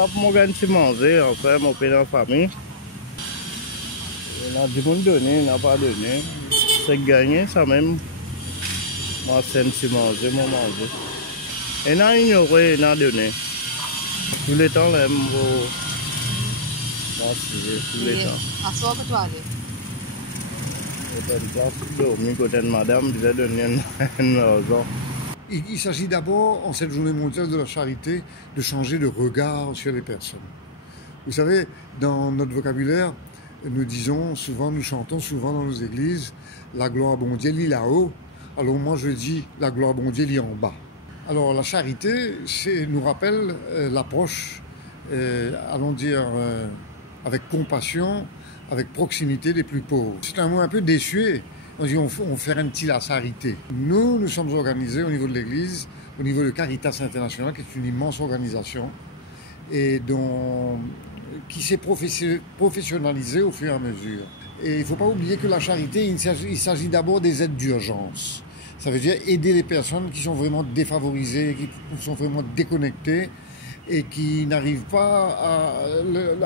Ça pour moi gagner manger, enfin mon père en famille. On a du monde donné, on n'a pas donné. C'est gagné ça même. Moi c'est un petit manger, moi manger. Et n'a ignoré, n'a donné. Tout le temps là, moi c'est tout le temps. À soir que toi allez. C'est une place dormir côté de madame, il a donné une raison. Il s'agit d'abord, en cette journée mondiale de la charité, de changer de regard sur les personnes. Vous savez, dans notre vocabulaire, nous disons souvent, nous chantons souvent dans nos églises, la gloire à bon Dieu, il est là-haut. Alors moi je dis, la gloire à bon Dieu, il est en bas. Alors la charité, nous rappelle l'approche, allons dire, avec compassion, avec proximité des plus pauvres. C'est un mot un peu désuet. On dit on fait la charité. Nous sommes organisés au niveau de l'Église, au niveau de Caritas International, qui est une immense organisation, et qui s'est professionnalisée au fur et à mesure. Et il ne faut pas oublier que la charité, il s'agit d'abord des aides d'urgence. Ça veut dire aider les personnes qui sont vraiment défavorisées, qui sont vraiment déconnectées et qui n'arrivent pas à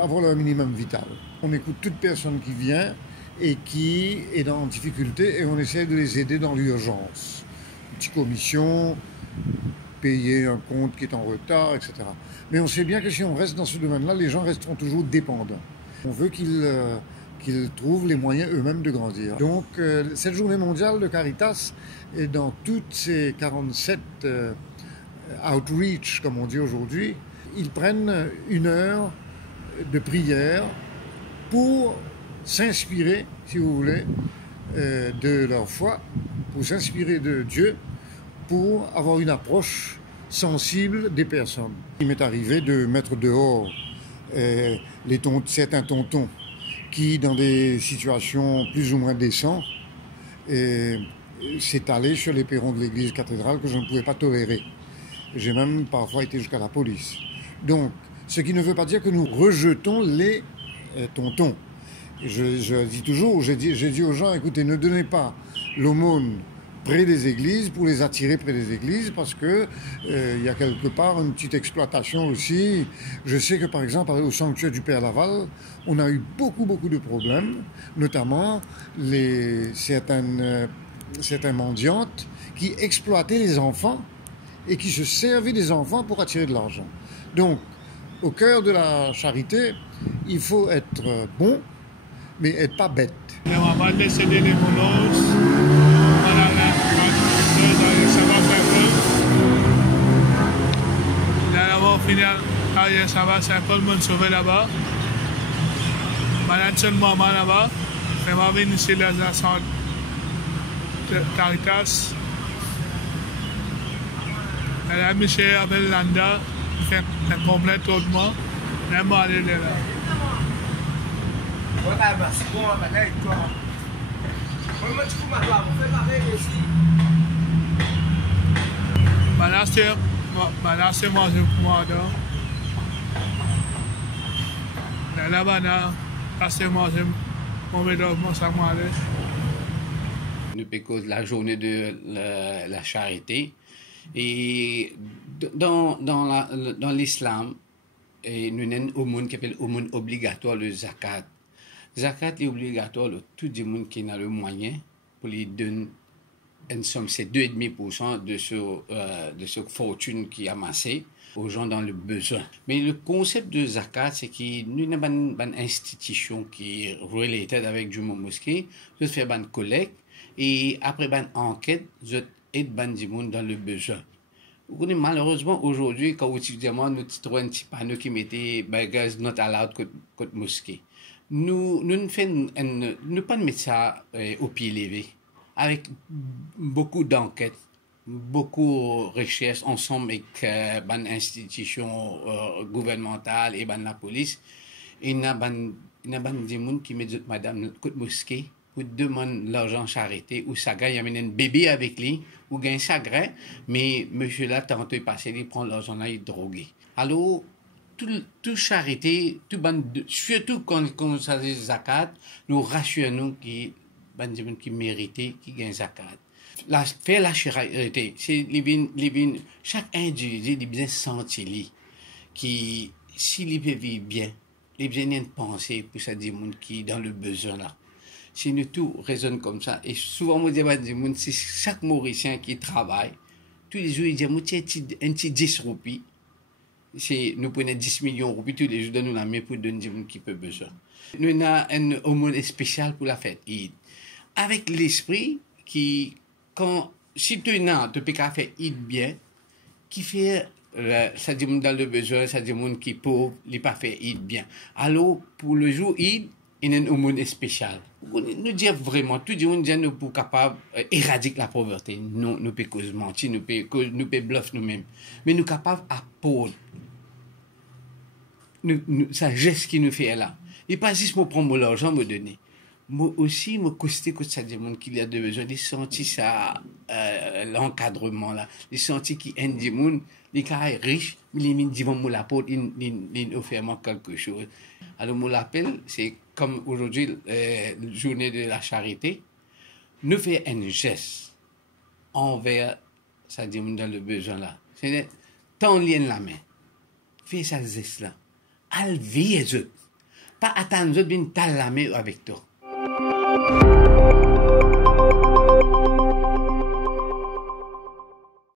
avoir leur minimum vital. On écoute toute personne qui vient et qui est en difficulté et on essaie de les aider dans l'urgence. Une petite commission, payer un compte qui est en retard, etc. Mais on sait bien que si on reste dans ce domaine-là, les gens resteront toujours dépendants. On veut qu'ils trouvent les moyens eux-mêmes de grandir. Donc cette journée mondiale de Caritas, et dans toutes ces 47 outreach, comme on dit aujourd'hui, ils prennent une heure de prière pour s'inspirer, si vous voulez, de leur foi, pour s'inspirer de Dieu, pour avoir une approche sensible des personnes. Il m'est arrivé de mettre dehors certains tontons qui, dans des situations plus ou moins décentes, s'étalaient sur les perrons de l'église cathédrale que je ne pouvais pas tolérer. J'ai même parfois été jusqu'à la police. Donc, ce qui ne veut pas dire que nous rejetons les tontons. Je dis toujours, j'ai dit aux gens, écoutez, ne donnez pas l'aumône près des églises pour les attirer près des églises parce que y a quelque part une petite exploitation aussi. Je sais que par exemple au sanctuaire du Père Laval, on a eu beaucoup de problèmes, notamment certaines mendiantes qui exploitaient les enfants et qui se servaient des enfants pour attirer de l'argent. Donc, au cœur de la charité, il faut être bon, mais être pas bête. On va pas décéder les monos. Voilà, ça va faire peu. Là, final, ça va, c'est un peu le monde sauvé là-bas. Malade seulement là-bas. Mais on va venir ici, la Caritas. La Michel appelle Landa, il fait un complet tour de moi. Même aller là. Balastir moi pour moi là-bas là moi mauvais dormant ça moi. Nous pécons la journée de la charité et dans l'islam nous avons un monde qui appelle aumône obligatoire le zakat. Zakat est obligatoire à tout le monde qui a le moyen pour lui donner une somme, c'est 2,5% de ce fortune qui est amassée aux gens dans le besoin. Mais le concept de zakat, c'est que nous avons une institution qui est related avec Juma Mosquée, nous faisons une collecte et après une enquête, nous aidons les gens dans le besoin. Malheureusement, aujourd'hui, quand nous trouvons un petit panneau qui mettait bagages not allowed côté mosquée. Nous ne pas mettre ça au pied levé. Avec beaucoup d'enquêtes, beaucoup de recherches ensemble avec les institutions gouvernementales et la police, il y a des gens qui me disent, madame, côté mosquée, ou demande l'argent charité, ou ça gagne, il y a un bébé avec lui, ou gagne ça gré, mais monsieur là, tantôt il passe, il prend l'argent là, il est drogué. Alors, tout charité, surtout quand on s'agit de zakat, nous rassurons qui méritent, qui gagnent zakat. Faire la charité, c'est chaque individu, il a besoin de sentir qui s'il peut vivre bien, il bien une pensée pour ça des gens qui dans le besoin là. Si nous tout raisonne comme ça, et souvent moi dis c'est chaque Mauricien qui travaille, tous les jours il dit moi un petit 10 roupies, c'est nous prenons 10 millions de roupies tous les jours dans nous la main pour donner des gens qui peuvent besoin. Nous avons un aumône spécial pour la fête Eid. Avec l'esprit qui, quand, si tu n'as, tu peux faire Eid bien, qui fait, ça dit dans le besoin, ça dit monde qui pauvre, il pas fait Eid bien. Alors, pour le jour Eid, il y a un aumône spécial. Nous dire vraiment, tout le monde dit nous pour capable éradiquer la pauvreté. Non, nous pouvons cause mentir, nous pouvons bluffer nous-mêmes. Mais nous capables apporter sa geste qui nous fait là. Et pas juste pour prendre l'argent, me donner. Moi aussi, me coster que ça des gens qui a de besoin, de sentir ça, l'encadrement là, de sentir qu'il y a des gens, les cas riches, mais les gens disent, moi l'apporte, ils offrent quelque chose. Alors, moi l'appelle, c'est comme aujourd'hui, la journée de la charité, nous fait un geste envers ça des gens dans le besoin là. C'est ton lien la main. Fais ça geste là. Alviez eux. Pas attendre eux bien la main avec toi.